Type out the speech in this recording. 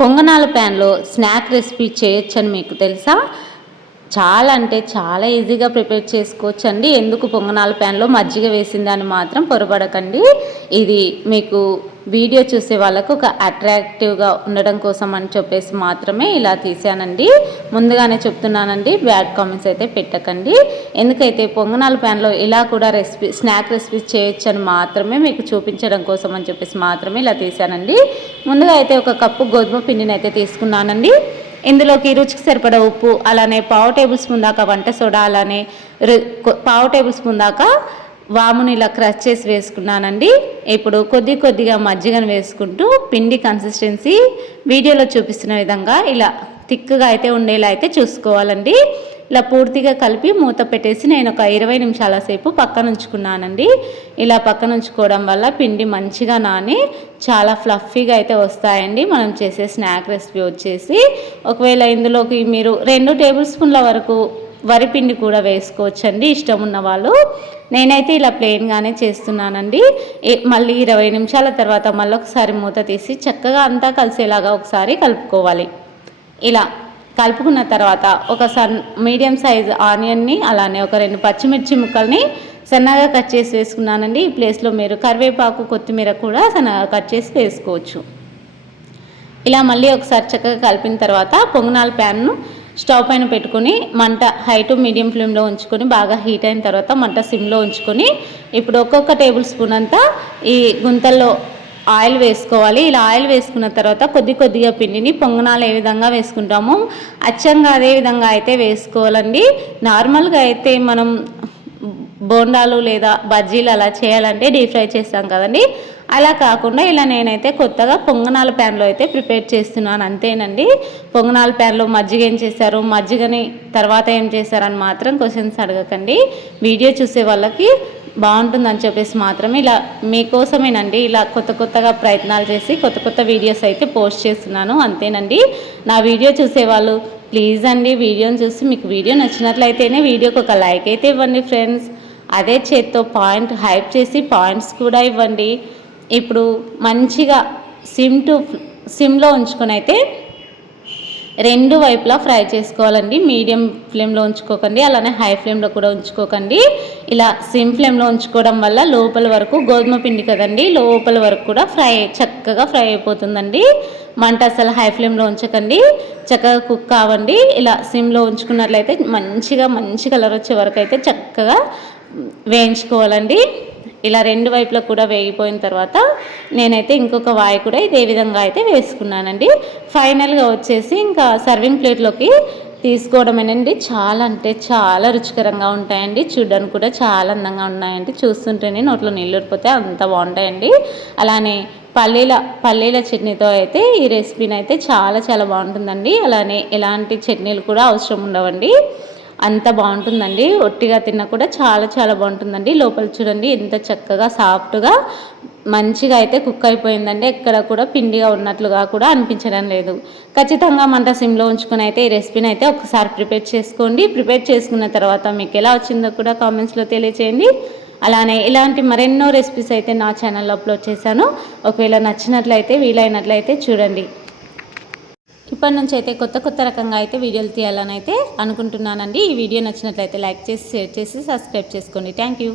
పొంగనాల ప్యాన్లో snack recipe చేయొచ్చని మీకు తెలుసా? చాలా అంటే చాలా ఈజీగా ప్రిపేర్ చేసుకోవచ్చండి. ఎందుకు పొంగనాల ప్యాన్లో మజ్జిగ వేసిందని మాత్రం పొరపడకండి. ఇది మీకు వీడియో చూసే వాళ్ళకు ఒక అట్రాక్టివ్గా ఉండడం కోసం అని చెప్పేసి మాత్రమే ఇలా తీసానండి. ముందుగానే చెప్తున్నానండి, బ్యాడ్ కామెంట్స్ అయితే పెట్టకండి. ఎందుకైతే పొంగనాల ప్యాన్లో ఇలా కూడా స్నాక్ రెసిపీస్ చేయొచ్చని మాత్రమే మీకు చూపించడం కోసం అని చెప్పేసి మాత్రమే ఇలా తీసానండి. ముందుగా అయితే ఒక కప్పు గోధుమ పిండిని అయితే తీసుకున్నానండి. ఇందులోకి రుచికి సరిపడా ఉప్పు, అలానే పావు టేబుల్ స్పూన్ దాకా వంట సోడా, అలానే పావు టేబుల్ స్పూన్ దాకా వాముని ఇలా క్రష్ చేసి వేసుకున్నానండి. ఇప్పుడు కొద్దిగా మజ్జిగను వేసుకుంటూ పిండి కన్సిస్టెన్సీ వీడియోలో చూపిస్తున్న విధంగా ఇలా థిక్గా అయితే ఉండేలా అయితే చూసుకోవాలండి. ఇలా పూర్తిగా కలిపి మూత పెట్టేసి నేను ఒక 20 నిమిషాల సేపు పక్కన ఉంచుకున్నానండి. ఇలా పక్కన ఉంచుకోవడం వల్ల పిండి మంచిగా నాని చాలా ఫ్లఫీగా అయితే వస్తాయండి మనం చేసే స్నాక్ రెసిపీ వచ్చేసి. ఒకవేళ ఇందులోకి మీరు 2 టేబుల్ స్పూన్ల వరకు వరిపిండి కూడా వేసుకోవచ్చండి ఇష్టం ఉన్న వాళ్ళు. నేనైతే ఇలా ప్లెయిన్గానే చేస్తున్నానండి. మళ్ళీ 20 నిమిషాల తర్వాత మళ్ళీ ఒకసారి మూత తీసి చక్కగా అంతా కలిసేలాగా ఒకసారి కలుపుకోవాలి. ఇలా కలుపుకున్న తర్వాత ఒక మీడియం సైజ్ ఆనియన్ని, అలానే ఒక 2 పచ్చిమిర్చి ముక్కల్ని సన్నగా కట్ చేసి వేసుకున్నానండి. ఈ ప్లేస్లో మీరు కరివేపాకు, కొత్తిమీర కూడా సన్నగా కట్ చేసి వేసుకోవచ్చు. ఇలా మళ్ళీ ఒకసారి చక్కగా కలిపిన తర్వాత పొంగనాల ప్యాన్ను స్టవ్ పైన పెట్టుకొని మంట హై టు మీడియం ఫ్లేమ్లో ఉంచుకొని బాగా హీట్ అయిన తర్వాత మంట సిమ్లో ఉంచుకొని ఇప్పుడు ఒక్కొక్క టేబుల్ స్పూన్ అంతా ఈ గుంతల్లో ఆయిల్ వేసుకోవాలి. ఇలా ఆయిల్ వేసుకున్న తర్వాత కొద్దిగా పిండిని పొంగనాలు ఏ విధంగా వేసుకుంటామో అచ్చంగా అదే విధంగా అయితే వేసుకోవాలండి. నార్మల్గా అయితే మనం బోండాలు లేదా బజ్జీలు అలా చేయాలంటే డీప్ ఫ్రై చేస్తాం కదండి, అలా కాకుండా ఇలా నేనైతే కొత్తగా పొంగనాల ప్యాన్లో అయితే ప్రిపేర్ చేస్తున్నాను, అంతేనండి. పొంగనాల ప్యాన్లో మజ్జిగ ఏం చేశారు, మజ్జిగని తర్వాత ఏం చేశారని మాత్రం క్వశ్చన్స్ అడగకండి. వీడియో చూసే వాళ్ళకి బాగుంటుందని చెప్పేసి మాత్రమే ఇలా మీకోసమేనండి ఇలా కొత్తగా ప్రయత్నాలు చేసి కొత్త వీడియోస్ అయితే పోస్ట్ చేస్తున్నాను, అంతేనండి. నా వీడియో చూసేవాళ్ళు ప్లీజ్ అండి వీడియోని చూసి మీకు వీడియో నచ్చినట్లయితేనే వీడియోకి ఒక లైక్ అయితే ఇవ్వండి ఫ్రెండ్స్. అదే చేత్తో పాయింట్ హైప్ చేసి పాయింట్స్ కూడా ఇవ్వండి. ఇప్పుడు మంచిగా సిమ్లో ఉంచుకొని అయితే 2 వైపులా ఫ్రై చేసుకోవాలండి. మీడియం ఫ్లేమ్లో ఉంచుకోకండి, అలానే హై ఫ్లేమ్లో కూడా ఉంచుకోకండి. ఇలా సిమ్ ఫ్లేమ్లో ఉంచుకోవడం వల్ల లోపల వరకు గోధుమ పిండి కదండి, లోపల వరకు కూడా చక్కగా ఫ్రై అయిపోతుందండి. మంట అసలు హై ఫ్లేమ్లో ఉంచకండి, చక్కగా కుక్ కావండి. ఇలా సిమ్లో ఉంచుకున్నట్లయితే మంచి కలర్ వచ్చే వరకు అయితే చక్కగా వేయించుకోవాలండి. ఇలా 2 వైపులా కూడా వేగిపోయిన తర్వాత నేనైతే ఇంకొక వాయి కూడా ఇదే విధంగా అయితే వేసుకున్నానండి. ఫైనల్గా వచ్చేసి ఇంకా సర్వింగ్ ప్లేట్లోకి తీసుకోవడమేనండి. చాలా అంటే చాలా రుచికరంగా ఉంటాయండి, చూడడానికి కూడా చాలా అందంగా ఉన్నాయండి. చూస్తుంటేనే నోట్లో నీళ్ళు ఊరిపోతే అంత బాగుంటాయండి. అలానే పల్లీల చట్నీతో అయితే ఈ రెసిపీని అయితే చాలా బాగుంటుందండి. అలానే ఎలాంటి చట్నీలు కూడా అవసరం ఉండవండి, అంత బాగుంటుందండి. ఒట్టిగా తిన్నా కూడా చాలా బాగుంటుందండి. లోపల చూడండి ఎంత చక్కగా సాఫ్ట్గా మంచిగా అయితే కుక్ అయిపోయిందండి. ఎక్కడ కూడా పిండిగా ఉన్నట్లుగా కూడా అనిపించడం లేదు. ఖచ్చితంగా మంట సిమ్లో ఉంచుకొని అయితే ఈ రెసిపీని అయితే ఒకసారి ప్రిపేర్ చేసుకోండి. ప్రిపేర్ చేసుకున్న తర్వాత మీకు ఎలా వచ్చిందో కూడా కామెంట్స్లో తెలియచేయండి. అలానే ఇలాంటి మరెన్నో రెసిపీస్ అయితే నా ఛానల్లో అప్లోడ్ చేశాను. ఒకవేళ నచ్చినట్లయితే వీలైనట్లయితే చూడండి. ఇప్పటి నుంచి అయితే కొత్త రకంగా అయితే వీడియోలు తీయాలని అయితే అనుకుంటున్నానండి. ఈ వీడియో నచ్చినట్లయితే లైక్ చేసి, షేర్ చేసి, సబ్స్క్రైబ్ చేసుకోండి. Thank you.